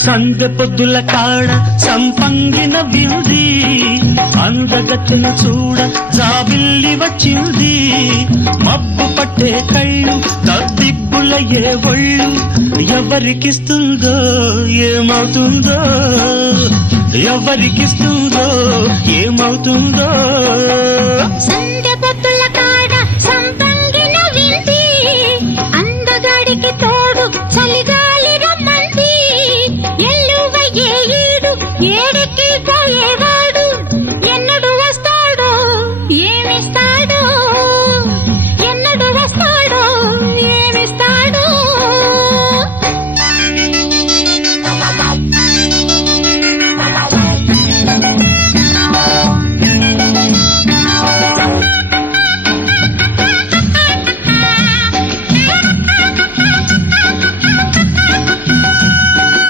సందె పొద్దుల కాడ సంపంగిన బిల్ది అందగత్తెను చూడ జాబిల్లి వచ్చింది మబ్బు పట్టే కళ్ళు తద్దిబ్బులయ్యే ఒళ్ళు ఎవరికిస్తుందో ఏమవుతుందో ఎవరికిస్తుందో ఏమవుతుందో సంధ్య